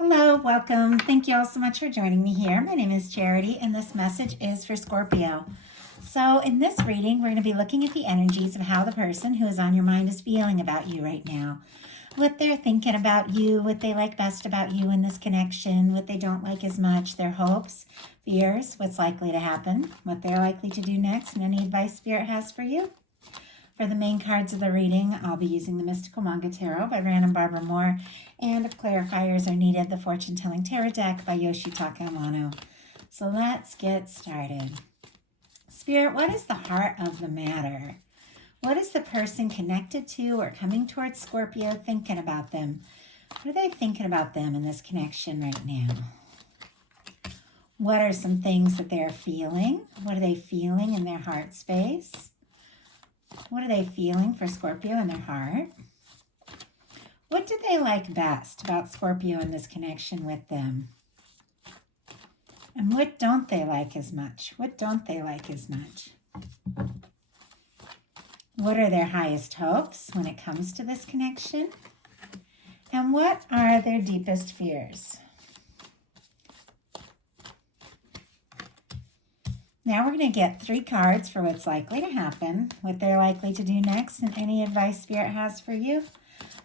Hello, welcome. Thank you all so much for joining me here. My name is Charity, and this message is for Scorpio. So, in this reading, we're going to be looking at the energies of how the person who is on your mind is feeling about you right now. What they're thinking about you, what they like best about you in this connection, what they don't like as much, their hopes, fears, what's likely to happen, what they're likely to do next, and any advice Spirit has for you. For the main cards of the reading, I'll be using the Mystical Manga Tarot by Random Barbara Moore, and if clarifiers are needed, the Fortune Telling Tarot Deck by Yoshitaka Amano. So let's get started. Spirit, what is the heart of the matter? What is the person connected to or coming towards Scorpio thinking about them? What are they thinking about them in this connection right now? What are some things that they're feeling? What are they feeling in their heart space? What are they feeling for Scorpio in their heart? What do they like best about Scorpio in this connection with them? And what don't they like as much? What don't they like as much? What are their highest hopes when it comes to this connection? And what are their deepest fears? Now we're going to get 3 cards for what's likely to happen, what they're likely to do next, and any advice Spirit has for you.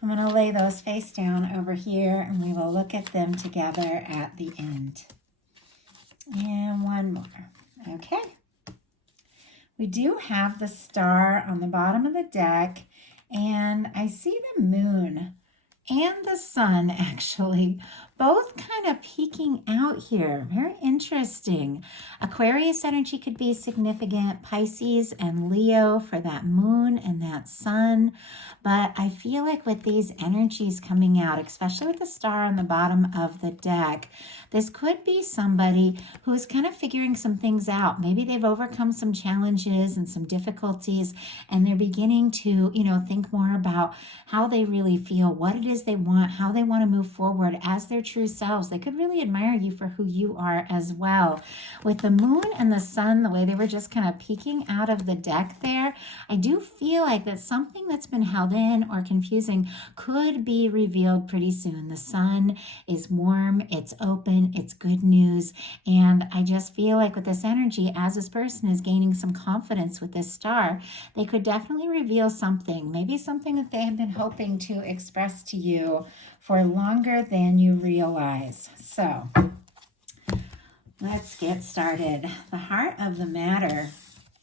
I'm going to lay those face down over here, and we will look at them together at the end. And one more. Okay. We do have the star on the bottom of the deck, and I see the moon and the sun actually both kind of peeking out here. Very interesting. Aquarius energy could be significant, Pisces and Leo for that moon and that sun. But I feel like with these energies coming out, especially with the star on the bottom of the deck, this could be somebody who's kind of figuring some things out. Maybe they've overcome some challenges and some difficulties, and they're beginning to, think more about how they really feel, what it is they want, how they want to move forward as their true selves. They could really admire you for who you are as well. With the moon and the sun, the way they were just kind of peeking out of the deck there, I do feel like that something that's been held in or confusing could be revealed pretty soon. The sun is warm, it's open, it's good news, and I just feel like with this energy, as this person is gaining some confidence with this star, they could definitely reveal something, maybe something that they have been hoping to express to you for longer than you realize. So let's get started. The heart of the matter,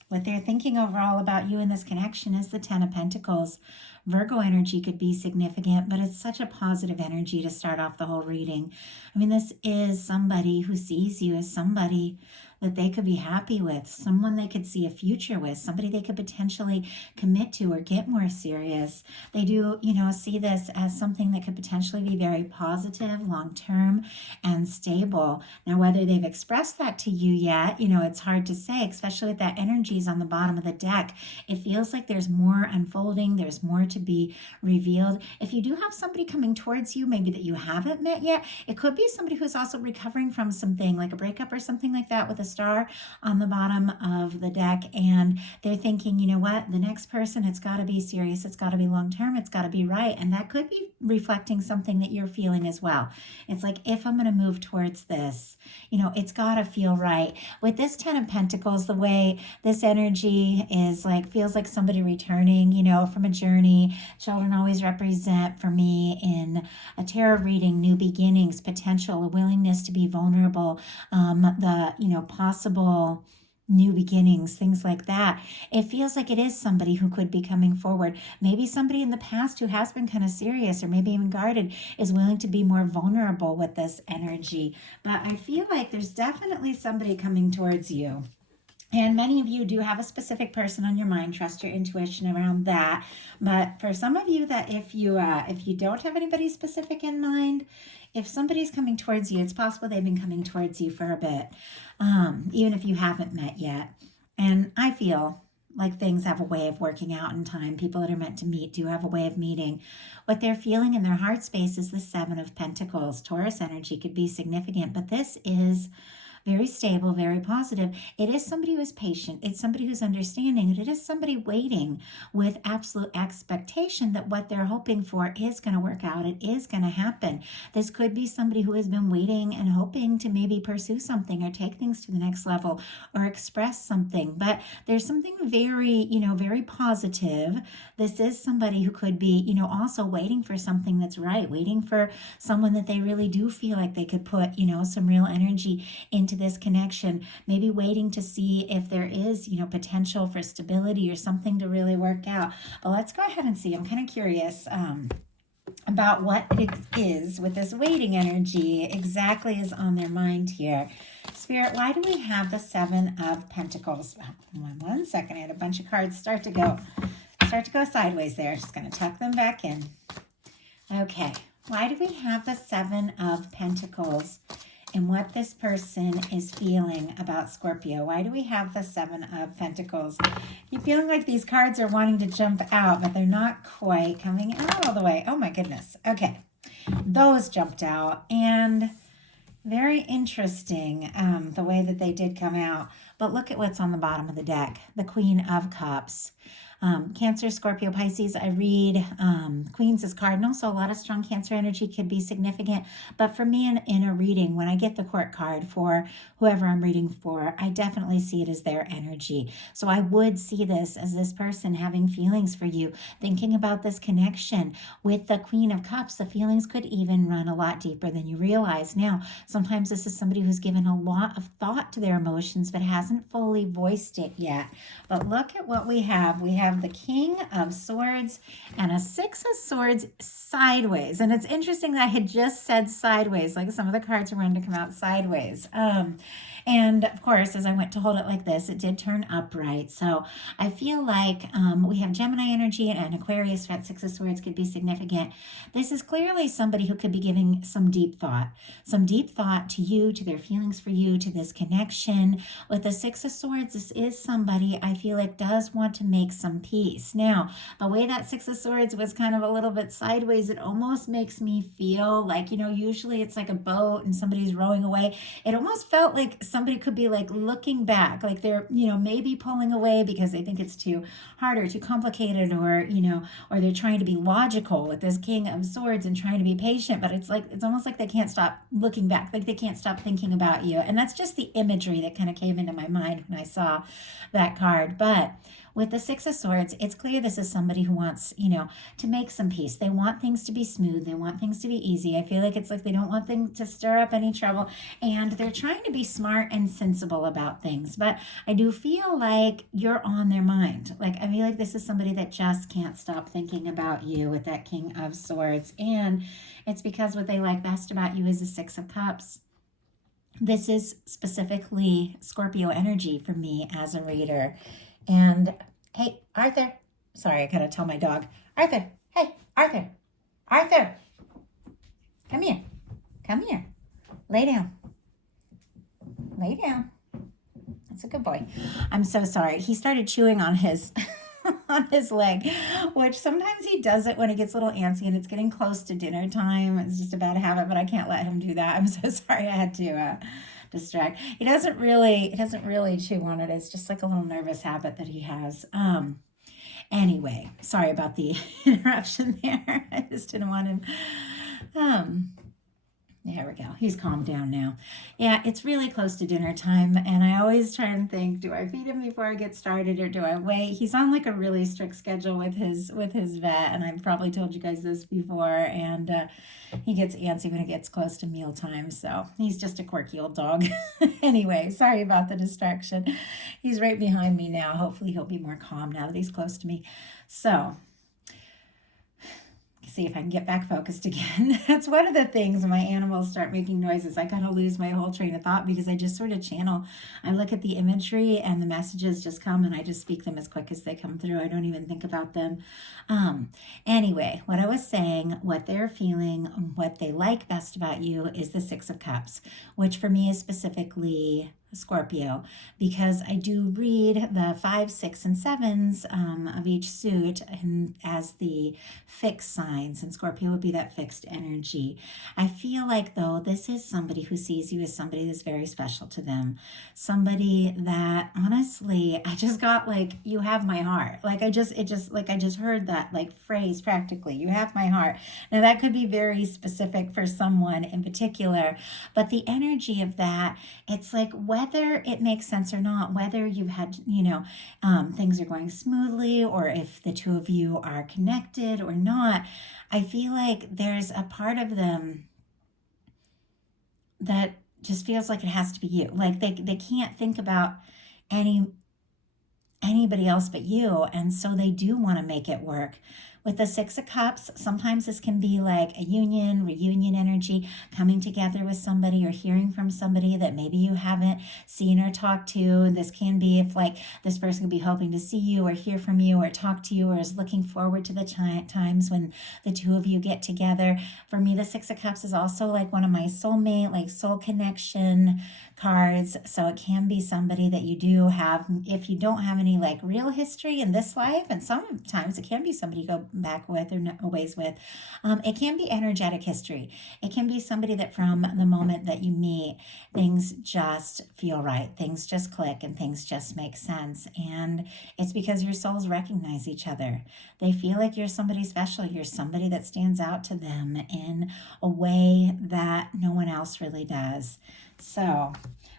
what they're thinking overall about you in this connection, is the Ten of Pentacles. Virgo energy could be significant, but it's such a positive energy to start off the whole reading. I mean, this is somebody who sees you as somebody that they could be happy with, someone they could see a future with, somebody they could potentially commit to or get more serious. They do, see this as something that could potentially be very positive, long-term, and stable. Now, whether they've expressed that to you yet, it's hard to say, especially with that energies on the bottom of the deck. It feels like there's more unfolding, there's more to be revealed. If you do have somebody coming towards you, maybe that you haven't met yet, it could be somebody who's also recovering from something like a breakup or something like that, with a star on the bottom of the deck, and they're thinking, you know what, the next person, it's got to be serious, it's got to be long-term, it's got to be right. And that could be reflecting something that you're feeling as well. It's like, if I'm going to move towards this, it's got to feel right. With this Ten of Pentacles, the way this energy is like, feels like somebody returning, from a journey. Children always represent for me in a tarot reading new beginnings, potential, a willingness to be vulnerable, the possible new beginnings, things like that. It feels like it is somebody who could be coming forward. Maybe somebody in the past who has been kind of serious or maybe even guarded is willing to be more vulnerable with this energy. But I feel like there's definitely somebody coming towards you. And many of you do have a specific person on your mind. Trust your intuition around that. But for some of you, that if you don't have anybody specific in mind, if somebody's coming towards you, it's possible they've been coming towards you for a bit, even if you haven't met yet. And I feel like things have a way of working out in time. People that are meant to meet do have a way of meeting. What they're feeling in their heart space is the Seven of Pentacles. Taurus energy could be significant, but this is very stable, very positive. It is somebody who is patient. It's somebody who's understanding. It is somebody waiting with absolute expectation that what they're hoping for is going to work out. It is going to happen. This could be somebody who has been waiting and hoping to maybe pursue something or take things to the next level or express something. But there's something very, very positive. This is somebody who could be, also waiting for something that's right, waiting for someone that they really do feel like they could put, some real energy into this connection, maybe waiting to see if there is, potential for stability or something to really work out. But let's go ahead and see. I'm kind of curious about what it is with this waiting energy exactly is on their mind here. Spirit, why do we have the Seven of Pentacles? One second, I had a bunch of cards start to go sideways there. Just going to tuck them back in. Okay, why do we have the Seven of Pentacles and what this person is feeling about Scorpio? Why do we have the Seven of Pentacles? You're feeling like these cards are wanting to jump out, but they're not quite coming out all the way. Oh my goodness. Okay, those jumped out, and very interesting the way that they did come out. But look at what's on the bottom of the deck, the Queen of Cups. Cancer, Scorpio, Pisces, I read Queens as cardinal, so a lot of strong Cancer energy could be significant. But for me in a reading, when I get the court card for whoever I'm reading for, I definitely see it as their energy. So I would see this as this person having feelings for you, thinking about this connection. With the Queen of Cups, the feelings could even run a lot deeper than you realize. Now, sometimes this is somebody who's given a lot of thought to their emotions but hasn't fully voiced it yet. But look at what we have. We have the King of Swords and a Six of Swords sideways. And it's interesting that I had just said sideways, like some of the cards are wanting to come out sideways. And of course, as I went to hold it like this, it did turn upright. So I feel like we have Gemini energy and Aquarius. That Six of Swords could be significant. This is clearly somebody who could be giving some deep thought to you, to their feelings for you, to this connection. With the Six of Swords, this is somebody I feel like does want to make some peace. Now, the way that Six of Swords was kind of a little bit sideways, it almost makes me feel like, usually it's like a boat and somebody's rowing away. It almost felt like somebody could be like looking back, like they're, maybe pulling away because they think it's too hard or too complicated, or, or they're trying to be logical with this King of Swords and trying to be patient, but it's almost like they can't stop looking back, like they can't stop thinking about you. And that's just the imagery that kind of came into my mind when I saw that card. But with the Six of Swords, it's clear this is somebody who wants, to make some peace. They want things to be smooth. They want things to be easy. I feel like it's like they don't want things to stir up any trouble. And they're trying to be smart and sensible about things. But I do feel like you're on their mind. Like, I feel like this is somebody that just can't stop thinking about you with that King of Swords. And it's because what they like best about you is the Six of Cups. This is specifically Scorpio energy for me as a reader. And hey, Arthur. Sorry, I gotta tell my dog. Arthur. Hey, Arthur. Arthur. Come here. Come here. Lay down. Lay down. That's a good boy. I'm so sorry. He started chewing on his on his leg, which sometimes he does it when he gets a little antsy and it's getting close to dinner time. It's just a bad habit, but I can't let him do that. I'm so sorry. I had to distract. He doesn't really chew on it. It's just like a little nervous habit that he has. Anyway, sorry about the interruption there. I just didn't want him. There we go. He's calmed down now. Yeah, it's really close to dinner time, and I always try and think, do I feed him before I get started or do I wait? He's on like a really strict schedule with his vet, and I've probably told you guys this before, and he gets antsy when it gets close to mealtime, so he's just a quirky old dog. Anyway, sorry about the distraction. He's right behind me now. Hopefully he'll be more calm now that he's close to me. So see if I can get back focused again. That's one of the things when my animals start making noises, I kind of lose my whole train of thought because I just sort of channel. I look at the imagery and the messages just come and I just speak them as quick as they come through. I don't even think about them. Anyway, what I was saying, what they're feeling, what they like best about you is the Six of Cups, which for me is specifically Scorpio, because I do read the 5, 6, and 7s of each suit and as the fixed signs, and Scorpio would be that fixed energy. I feel like, though, this is somebody who sees you as somebody that's very special to them. Somebody that, honestly, I just got like, you have my heart. Like, I just heard that like phrase practically, you have my heart. Now, that could be very specific for someone in particular, but the energy of that, it's like whether it makes sense or not, whether you've had, things are going smoothly or if the two of you are connected or not, I feel like there's a part of them that just feels like it has to be you. Like they can't think about anybody else but you, and so they do want to make it work. With the 6 of Cups, sometimes this can be like a reunion energy, coming together with somebody or hearing from somebody that maybe you haven't seen or talked to. And this can be if like this person could be hoping to see you or hear from you or talk to you or is looking forward to the times when the two of you get together. For me, the 6 of Cups is also like one of my soulmate, like soul connection cards. So it can be somebody that you do have, if you don't have any like real history in this life, and sometimes it can be somebody you go back with or no ways with. It can be energetic history. It can be somebody that from the moment that you meet, things just feel right, things just click, and things just make sense. And it's because your souls recognize each other. They feel like you're somebody special. You're somebody that stands out to them in a way that no one else really does. So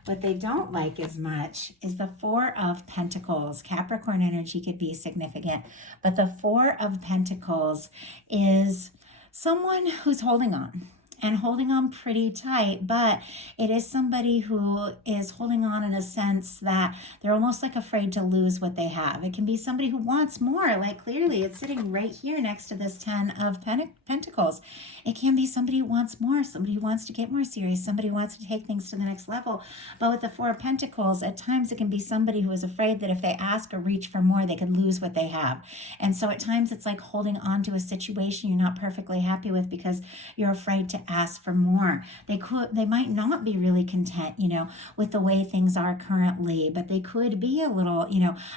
what they don't like as much is the 4 of Pentacles. Capricorn energy could be significant, but the 4 of Pentacles is someone who's holding on and holding on pretty tight, but it is somebody who is holding on in a sense that they're almost like afraid to lose what they have. It can be somebody who wants more, like clearly it's sitting right here next to this 10 of Pentacles. It can be somebody who wants more, somebody who wants to get more serious, somebody who wants to take things to the next level. But with the 4 of Pentacles, at times it can be somebody who is afraid that if they ask or reach for more, they could lose what they have. And so at times it's like holding on to a situation you're not perfectly happy with because you're afraid to ask for more. They might not be really content, with the way things are currently, but they could be a little,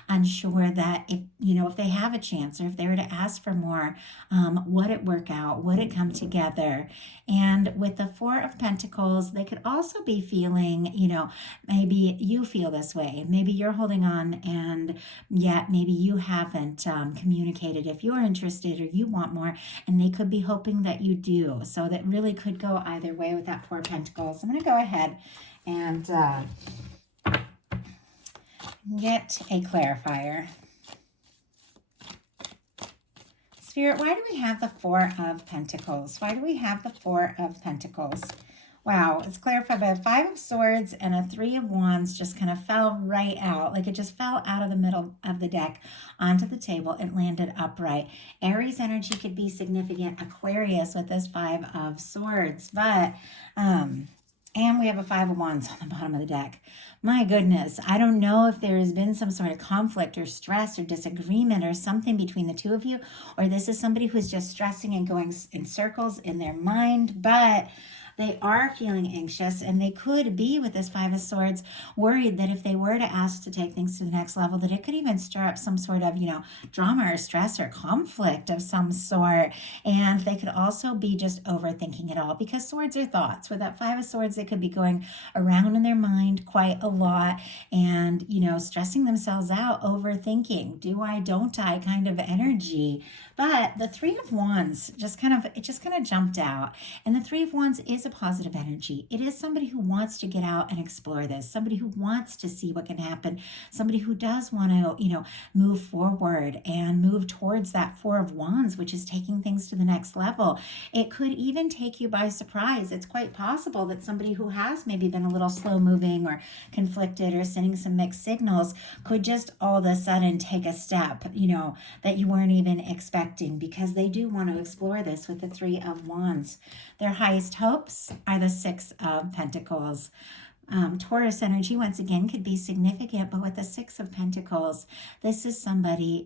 unsure that if they have a chance or if they were to ask for more, would it work out? Would it come together? And with the 4 of Pentacles, they could also be feeling, maybe you feel this way. Maybe you're holding on and yet maybe you haven't communicated if you're interested or you want more, and they could be hoping that you do. So that really could go either way with that 4 of Pentacles. I'm going to go ahead and get a clarifier. Spirit, why do we have the 4 of Pentacles? Why do we have the 4 of Pentacles? Wow, it's clarified by a 5 of Swords and a 3 of Wands just kind of fell right out. Like it just fell out of the middle of the deck onto the table and landed upright. Aries energy could be significant. Aquarius with this 5 of Swords. But, and we have a 5 of Wands on the bottom of the deck. My goodness, I don't know if there has been some sort of conflict or stress or disagreement or something between the two of you, or this is somebody who's just stressing and going in circles in their mind, but they are feeling anxious, and they could be, with this 5 of Swords, worried that if they were to ask to take things to the next level, that it could even stir up some sort of, drama or stress or conflict of some sort. And they could also be just overthinking it all, because swords are thoughts. With that 5 of Swords, they could be going around in their mind quite a lot and, stressing themselves out, overthinking, do I, don't I kind of energy. But the 3 of Wands just kind of jumped out. And the 3 of Wands is a positive energy. It is somebody who wants to get out and explore this, somebody who wants to see what can happen, somebody who does want to, move forward and move towards that 4 of Wands, which is taking things to the next level. It could even take you by surprise. It's quite possible that somebody who has maybe been a little slow moving or conflicted or sending some mixed signals could just all of a sudden take a step, that you weren't even expecting, because they do want to explore this with the 3 of Wands. Their highest hopes are the 6 of Pentacles. Taurus energy, once again, could be significant, but with the Six of Pentacles, this is somebody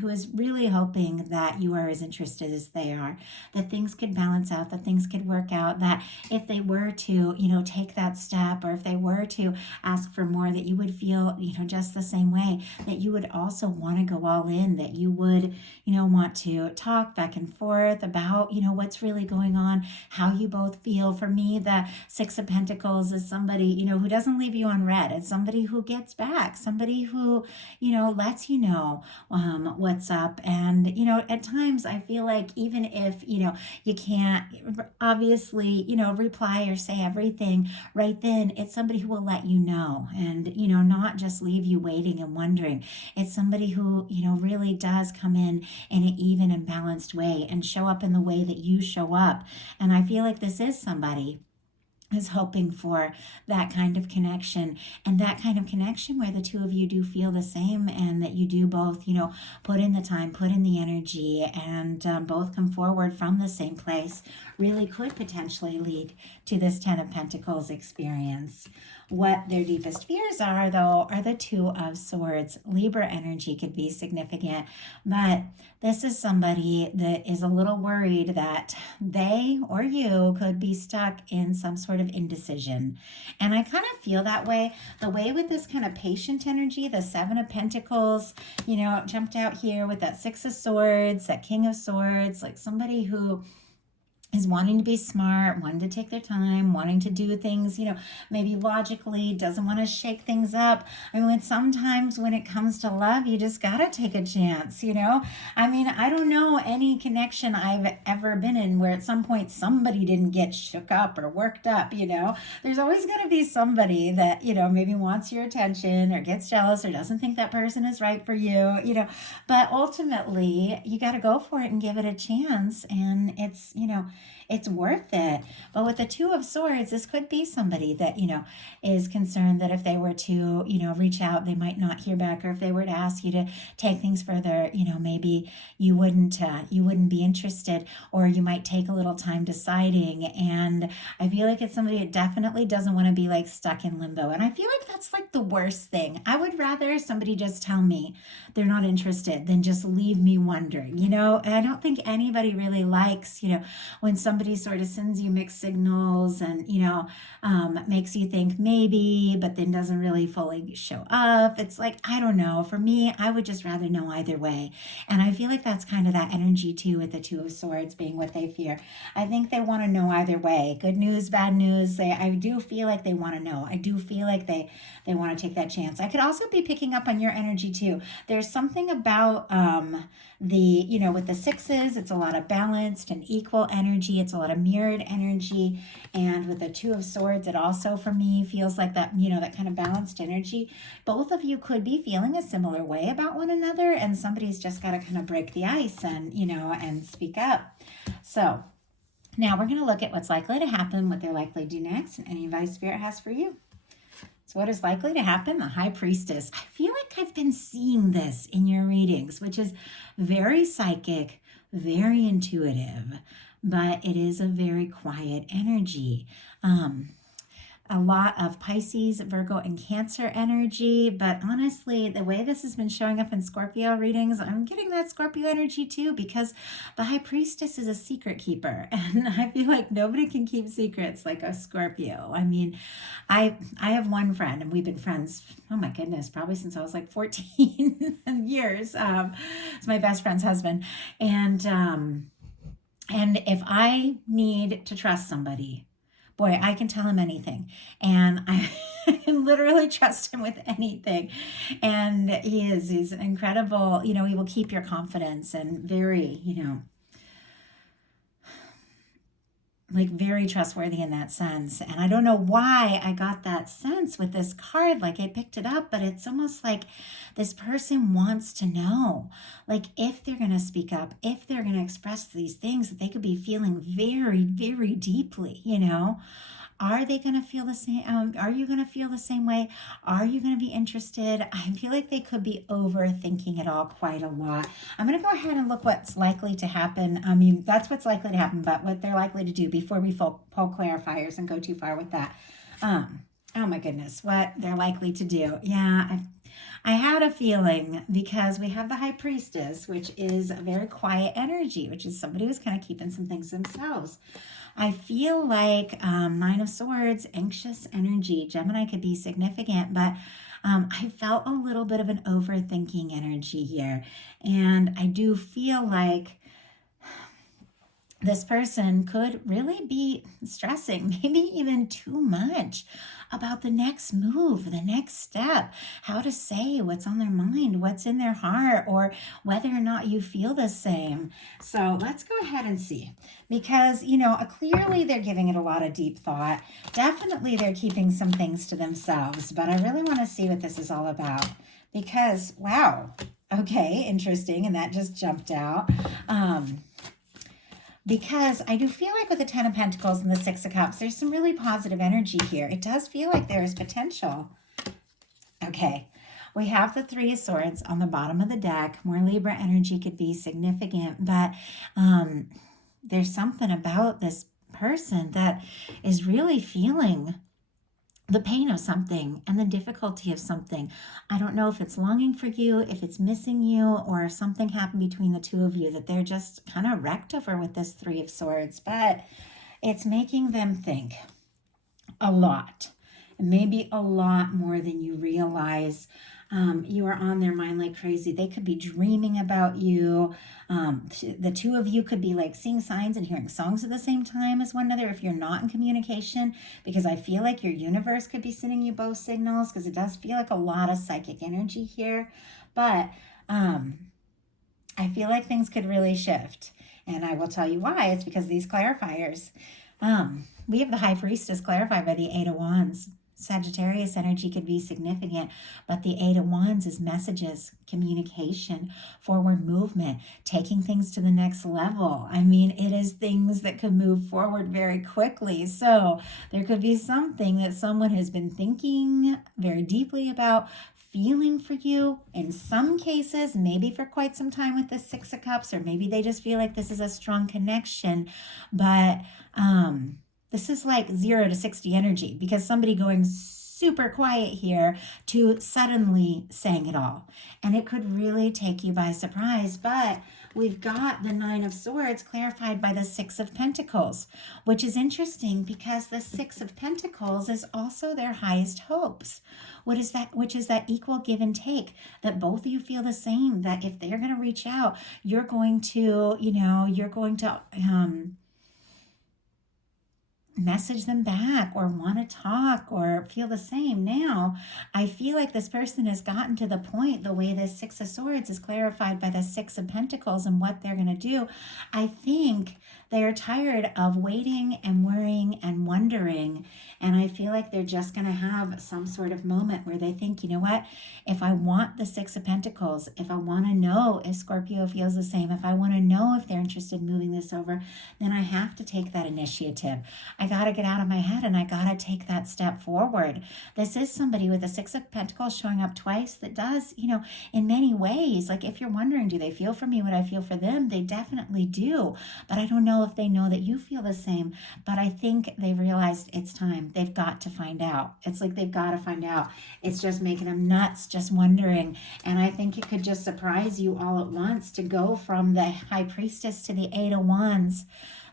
who is really hoping that you are as interested as they are, that things could balance out, that things could work out, that if they were to, take that step, or if they were to ask for more, that you would feel, just the same way, that you would also want to go all in, that you would, want to talk back and forth about, what's really going on, how you both feel. For me, the Six of Pentacles is somebody, who doesn't leave you on red. It's somebody who gets back, somebody who, lets you know what's up. And, at times I feel like even if, you can't obviously, reply or say everything right then, it's somebody who will let you know and, not just leave you waiting and wondering. It's somebody who, really does come in an even and balanced way and show up in the way that you show up. And I feel like this is somebody is hoping for that kind of connection, and that kind of connection where the two of you do feel the same, and that you do both, put in the time, put in the energy, and both come forward from the same place, really could potentially lead to this Ten of Pentacles experience. What their deepest fears are, though, are the Two of Swords. Libra energy could be significant, but this is somebody that is a little worried that they or you could be stuck in some sort of indecision. And I kind of feel that way. The way with this kind of patient energy, the Seven of Pentacles, jumped out here with that Six of Swords, that King of Swords, like somebody who is wanting to be smart, wanting to take their time, wanting to do things, maybe logically, doesn't want to shake things up. I mean, sometimes when it comes to love, you just got to take a chance, I mean, I don't know any connection I've ever been in where at some point somebody didn't get shook up or worked up, There's always going to be somebody that, maybe wants your attention or gets jealous or doesn't think that person is right for you, But ultimately, you got to go for it and give it a chance. And it's worth it. But with the Two of Swords, this could be somebody that, is concerned that if they were to, reach out, they might not hear back. Or if they were to ask you to take things further, maybe you wouldn't be interested, or you might take a little time deciding. And I feel like it's somebody that definitely doesn't want to be like stuck in limbo. And I feel like that's like the worst thing. I would rather somebody just tell me they're not interested than just leave me wondering, And I don't think anybody really likes, when somebody sort of sends you mixed signals and, makes you think maybe, but then doesn't really fully show up. It's like, I don't know. For me, I would just rather know either way. And I feel like that's kind of that energy too with the Two of Swords being what they fear. I think they want to know either way. Good news, bad news. I do feel like they want to know. I do feel like they want to take that chance. I could also be picking up on your energy too. There's something about with the sixes, it's a lot of balanced and equal energy. It's a lot of mirrored energy. And with the Two of Swords, it also for me feels like that, that kind of balanced energy. Both of you could be feeling a similar way about one another, and somebody's just got to kind of break the ice and, and speak up. So now we're going to look at what's likely to happen, what they're likely to do next, and any advice Spirit has for you. So what is likely to happen? The High Priestess. I feel like I've been seeing this in your readings, which is very psychic, very intuitive, but it is a very quiet energy. A lot of Pisces, Virgo, and Cancer energy. But honestly, the way this has been showing up in Scorpio readings, I'm getting that Scorpio energy too, because the High Priestess is a secret keeper. And I feel like nobody can keep secrets like a Scorpio. I mean, I have one friend, and we've been friends, oh my goodness, probably since I was like 14 years. It's my best friend's husband. And if I need to trust somebody, boy, I can tell him anything. And I can literally trust him with anything. And he's an incredible, he will keep your confidence, and very, like very trustworthy in that sense. And I don't know why I got that sense with this card, like I picked it up, but it's almost like this person wants to know, like if they're going to speak up, if they're going to express these things that they could be feeling very, very deeply, Are they going to feel the same? Are you going to feel the same way? Are you going to be interested? I feel like they could be overthinking it all quite a lot. I'm going to go ahead and look what's likely to happen. I mean, that's what's likely to happen, but what they're likely to do before we pull clarifiers and go too far with that. Oh my goodness, what they're likely to do. Yeah, I had a feeling because we have the high priestess, which is a very quiet energy, which is somebody who's kind of keeping some things themselves. I feel like Nine of Swords, anxious energy. Gemini could be significant, but I felt a little bit of an overthinking energy here. And I do feel like this person could really be stressing, maybe even too much about the next move, the next step, how to say what's on their mind, what's in their heart, or whether or not you feel the same. So let's go ahead and see. Because, clearly they're giving it a lot of deep thought. Definitely they're keeping some things to themselves, but I really want to see what this is all about. Because, wow, okay, interesting, and that just jumped out. Because I do feel like with the Ten of Pentacles and the Six of Cups, there's some really positive energy here. It does feel like there is potential. Okay, we have the Three of Swords on the bottom of the deck. More Libra energy could be significant, but there's something about this person that is really feeling the pain of something and the difficulty of something. I don't know if it's longing for you, if it's missing you, or if something happened between the two of you that they're just kind of wrecked over with this Three of Swords. But it's making them think a lot, maybe a lot more than you realize. You are on their mind like crazy. They could be dreaming about you. The two of you could be like seeing signs and hearing songs at the same time as one another if you're not in communication, because I feel like your universe could be sending you both signals, because it does feel like a lot of psychic energy here. But I feel like things could really shift. And I will tell you why. It's because these clarifiers. We have the High Priestess clarified by the Eight of Wands. Sagittarius energy could be significant, but the Eight of Wands is messages, communication, forward movement, taking things to the next level. I mean, it is things that could move forward very quickly. So there could be something that someone has been thinking very deeply about, feeling for you in some cases, maybe for quite some time with the Six of Cups, or maybe they just feel like this is a strong connection. But this is like 0 to 60 energy, because somebody going super quiet here to suddenly saying it all. And it could really take you by surprise. But we've got the Nine of Swords clarified by the Six of Pentacles, which is interesting because the Six of Pentacles is also their highest hopes. What is that? Which is that equal give and take, that both of you feel the same, that if they're going to reach out, you're going to, message them back or want to talk or feel the same. Now, I feel like this person has gotten to the point, the way this Six of Swords is clarified by the Six of Pentacles and what they're going to do. I think they are tired of waiting and worrying and wondering. And I feel like they're just going to have some sort of moment where they think, you know what, if I want the Six of Pentacles, if I want to know if Scorpio feels the same, if I want to know if they're interested in moving this over, then I have to take that initiative. I got to get out of my head and I got to take that step forward. This is somebody with the Six of Pentacles showing up twice that does, in many ways, like if you're wondering, do they feel for me what I feel for them? They definitely do. But I don't know if they know that you feel the same. But I think they've realized it's time. They've got to find out. It's like they've got to find out. It's just making them nuts, just wondering. And I think it could just surprise you all at once to go from the High Priestess to the Eight of Wands.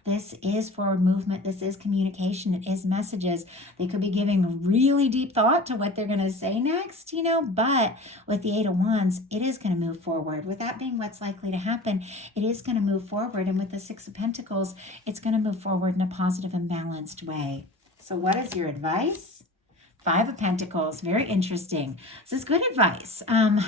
This is forward movement. This is communication. It is messages. They could be giving really deep thought to what they're going to say next, but with the Eight of Wands, it is going to move forward. With that being what's likely to happen, it is going to move forward. And with the Six of Pentacles, it's going to move forward in a positive and balanced way. So what is your advice? Five of Pentacles, very interesting. This is good advice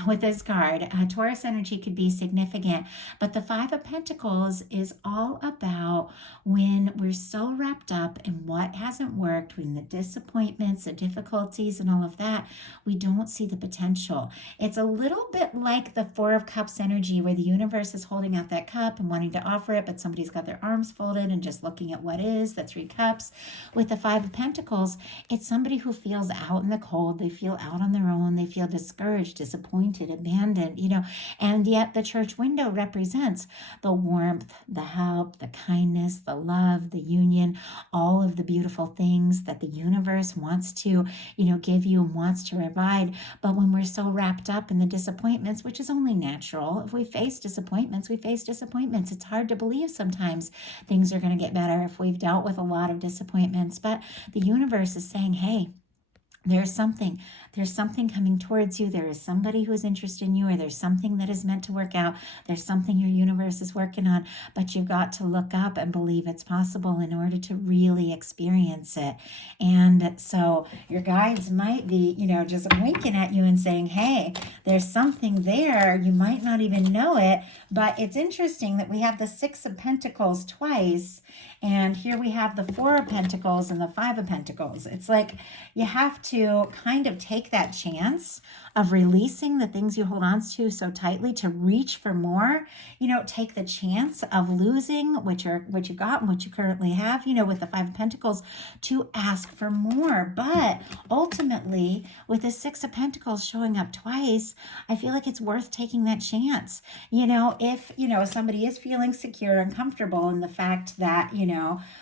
with this card. Taurus energy could be significant, but the Five of Pentacles is all about when we're so wrapped up in what hasn't worked, when the disappointments, the difficulties, and all of that, we don't see the potential. It's a little bit like the Four of Cups energy, where the universe is holding out that cup and wanting to offer it, but somebody's got their arms folded and just looking at what is, the Three Cups. With the Five of Pentacles, it's somebody who feels feels out in the cold. They feel out on their own. They feel discouraged, disappointed, abandoned, and yet the church window represents the warmth, the help, the kindness, the love, the union, all of the beautiful things that the universe wants to, give you and wants to provide. But when we're so wrapped up in the disappointments, which is only natural, if we face disappointments, we face disappointments. It's hard to believe sometimes things are going to get better if we've dealt with a lot of disappointments. But the universe is saying, hey, there's something coming towards you. There is somebody who is interested in you, or there's something that is meant to work out. There's something your universe is working on, but you've got to look up and believe it's possible in order to really experience it. And so your guides might be, just winking at you and saying, hey, there's something there. You might not even know it, but it's interesting that we have the Six of Pentacles twice, and here we have the Four of Pentacles and the Five of Pentacles. It's like you have to kind of take that chance of releasing the things you hold on to so tightly to reach for more. Take the chance of losing what you got and what you currently have, with the Five of Pentacles, to ask for more. But ultimately, with the Six of Pentacles showing up twice, I feel like it's worth taking that chance. If, somebody is feeling secure and comfortable in the fact that,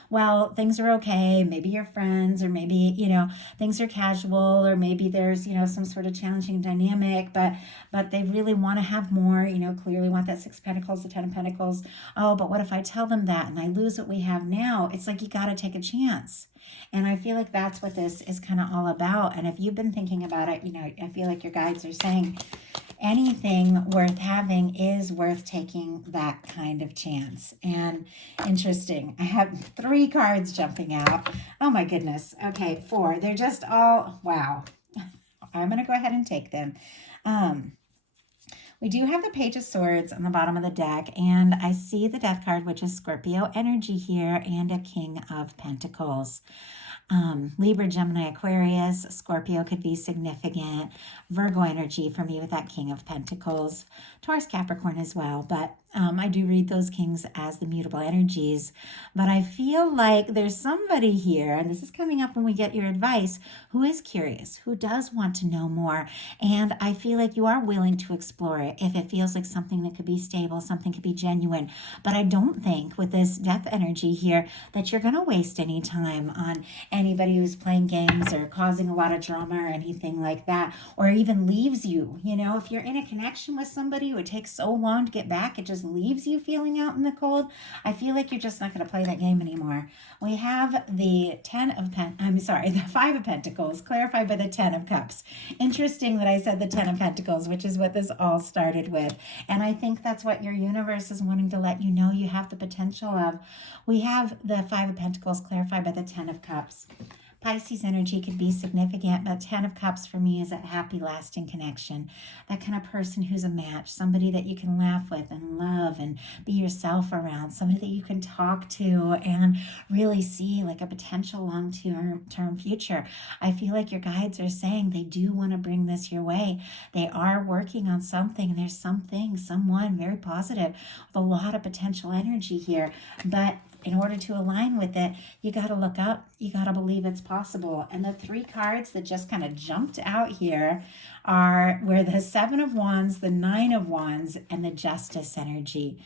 well, things are okay, maybe you're friends, or maybe, things are casual, or maybe there's, some sort of challenging dynamic, but they really want to have more, clearly want that Six of Pentacles, the Ten of Pentacles. Oh, but what if I tell them that and I lose what we have now? It's like you got to take a chance. And I feel like that's what this is kind of all about. And if you've been thinking about it, I feel like your guides are saying anything worth having is worth taking that kind of chance. And interesting, I have 3 cards jumping out. Oh my goodness. Okay, 4. They're just all, wow. I'm going to go ahead and take them. We do have the Page of Swords on the bottom of the deck, and I see the Death card, which is Scorpio energy here, and a King of Pentacles. Libra, Gemini, Aquarius, Scorpio could be significant. Virgo energy for me with that King of Pentacles. Taurus, Capricorn as well, but I do read those kings as the mutable energies. But I feel like there's somebody here, and this is coming up when we get your advice, who is curious, who does want to know more. And I feel like you are willing to explore it if it feels like something that could be stable, something could be genuine. But I don't think with this Death energy here that you're going to waste any time on anybody who's playing games or causing a lot of drama or anything like that, or even leaves you. If you're in a connection with somebody who it takes so long to get back, it just leaves you feeling out in the cold, I feel like you're just not going to play that game anymore. We have the the Five of Pentacles clarified by the Ten of Cups. Interesting that I said the Ten of Pentacles, which is what this all started with. And I think that's what your universe is wanting to let you know you have the potential of. We have the Five of Pentacles clarified by the Ten of Cups. Pisces energy could be significant, but Ten of Cups for me is a happy, lasting connection. That kind of person who's a match, somebody that you can laugh with and love and be yourself around, somebody that you can talk to and really see like a potential long-term future. I feel like your guides are saying they do want to bring this your way. They are working on something. There's someone very positive with a lot of potential energy here, but in order to align with it, you got to look up. You got to believe it's possible. And the 3 cards that just kind of jumped out here were the Seven of Wands, the Nine of Wands, and the Justice energy.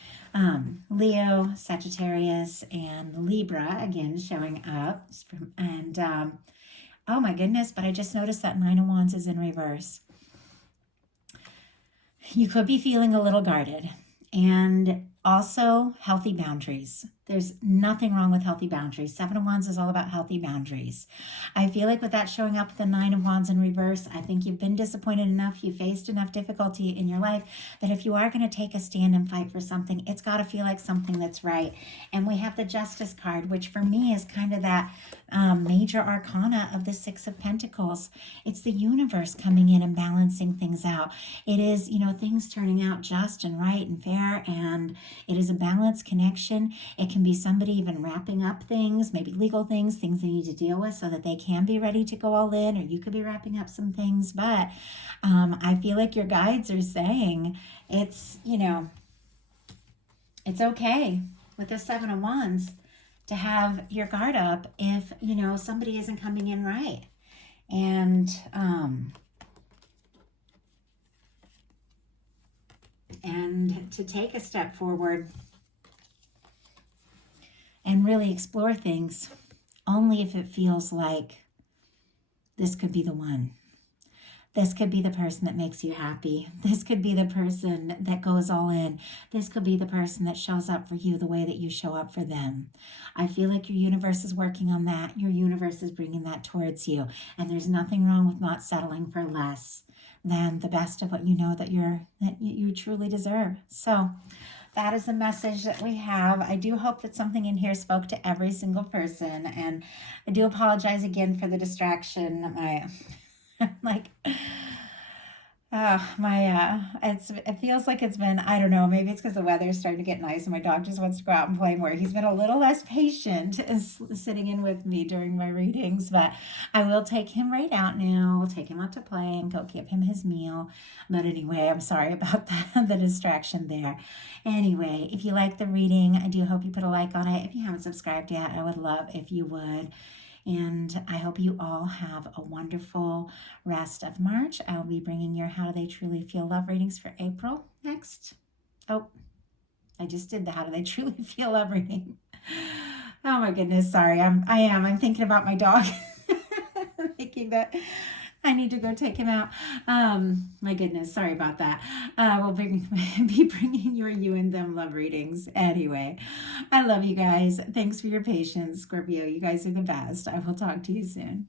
Leo, Sagittarius, and Libra, again, showing up. And, oh my goodness, but I just noticed that Nine of Wands is in reverse. You could be feeling a little guarded. And also healthy boundaries. There's nothing wrong with healthy boundaries. Seven of Wands is all about healthy boundaries. I feel like with that showing up with the Nine of Wands in reverse, I think you've been disappointed enough, you faced enough difficulty in your life that if you are going to take a stand and fight for something, it's got to feel like something that's right. And we have the Justice card, which for me is kind of that major arcana of the Six of Pentacles. It's the universe coming in and balancing things out. It is, things turning out just and right and fair, and it is a balanced connection. It can be somebody even wrapping up things, maybe legal things they need to deal with so that they can be ready to go all in, or you could be wrapping up some things. But I feel like your guides are saying it's okay with the Seven of Wands to have your guard up if, somebody isn't coming in right. And to take a step forward and really explore things only if it feels like this could be the one. This could be the person that makes you happy. This could be the person that goes all in. This could be the person that shows up for you the way that you show up for them. I feel like your universe is working on that. Your universe is bringing that towards you. And there's nothing wrong with not settling for less than the best of what you know that you truly deserve. So that is the message that we have. I do hope that something in here spoke to every single person. And I do apologize again for the distraction. It feels like it's been, I don't know, maybe it's because the weather is starting to get nice and my dog just wants to go out and play more. He's been a little less patient sitting in with me during my readings, but I will take him right out now. We'll take him out to play and go give him his meal. But anyway, I'm sorry about the distraction there. Anyway, if you like the reading, I do hope you put a like on it. If you haven't subscribed yet, I would love if you would. And I hope you all have a wonderful rest of March. I'll be bringing your How Do They Truly Feel Love readings for April next. Oh, I just did the How Do They Truly Feel Love reading. Oh my goodness, sorry. I'm thinking about my dog. Thinking that I need to go take him out. My goodness, sorry about that. We'll be bringing your You and Them love readings. Anyway, I love you guys. Thanks for your patience, Scorpio. You guys are the best. I will talk to you soon.